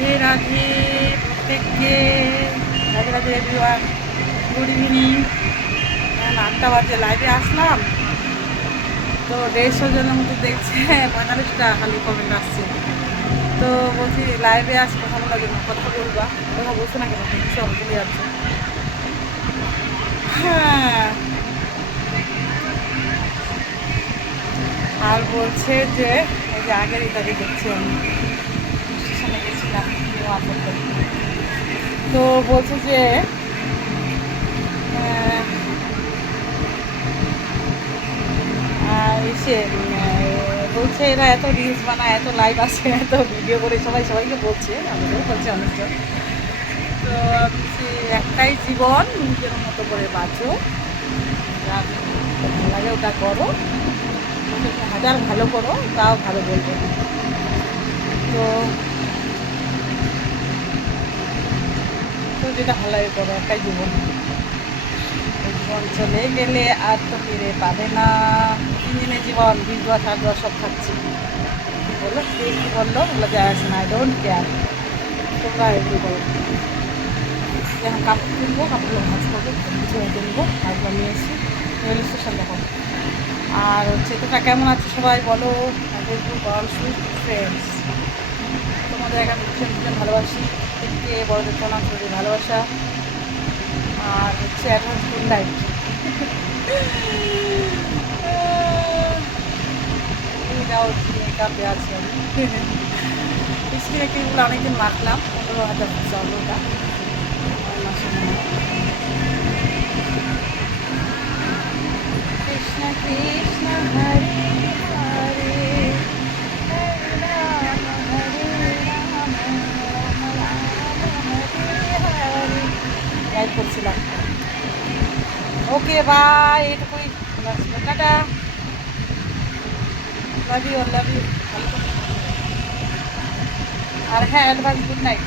রাধে রাধে প্রত্যেককে, Radhe Radhe everyone, good evening. 8টা বাজে লাইভে আসলাম তো 150 জনের মতো দেখছে, 45টা খালি কমেন্ট আসছে। তো বলছি লাইভে আস কথা বলার জন্য, কথা বলবা, কথা বলছে না কেন, সব চলে যাচ্ছে। হ্যাঁ, আর বলছে যে এই যে আগের ইত্যাদি দেখছি আমি স্টেশনে গেছিলাম নেওয়া করতে। তো বলছে যে এসে বলছে এরা এত রিলস বানায়, এত লাইভ আসে, এত ভিডিও করে সবাইকে বলছে, আমাদেরও বলছে অনেকজন। তো বলছি একটাই জীবন, নিজের মতো করে বাঁচো, যা ভালো লাগে ওটা করো, হাজার ভালো করো তাও ভালো বলবো। তো তো যেটা ভালো লাগে করো, একটাই জীবন, জীবন চলে গেলে আর তো ফিরে পাবে না। 3 দিনের জীবন, 20 বার 60 বার সব থাকছে। বললো কে কী বললো, বলে যায় আসে না, আই ডোন্ট কেয়ার, তোমরা এগুলো করো। এখন কাপড় কিনবো, কাপড়গুলো ভাজ করবো, কিছু হেঁটে নেবো, কাপড়গুলো নিয়ে এসেছি রেল স্টেশন দেখো। আর হচ্ছে তোমরা কেমন আছো সবাই বলো, ফেসবুক অল সুইট ফ্রেন্ডস, তোমাদের এখানে ভীষণ ভীষণ ভালোবাসি, প্রত্যেককে বড়দের প্রণাম করি, ভালোবাসা। আর হচ্ছে অ্যাডভান্স গুড নাইট। মেকআপে আছি আমি। স্কিনে ক্রিমগুলো অনেকদিন মাখলাম, 15,000 চলো ওটা কৃষ্ণ কৃষ্ণ হরে হরে হরে রাম হরে রাম রাম রাম হরে হরে, গাইড করছিলাম। ওকে বাই, এটুকুই, tata, love you, love you. আর হ্যাঁ, অ্যাডভান্স গুড নাইট।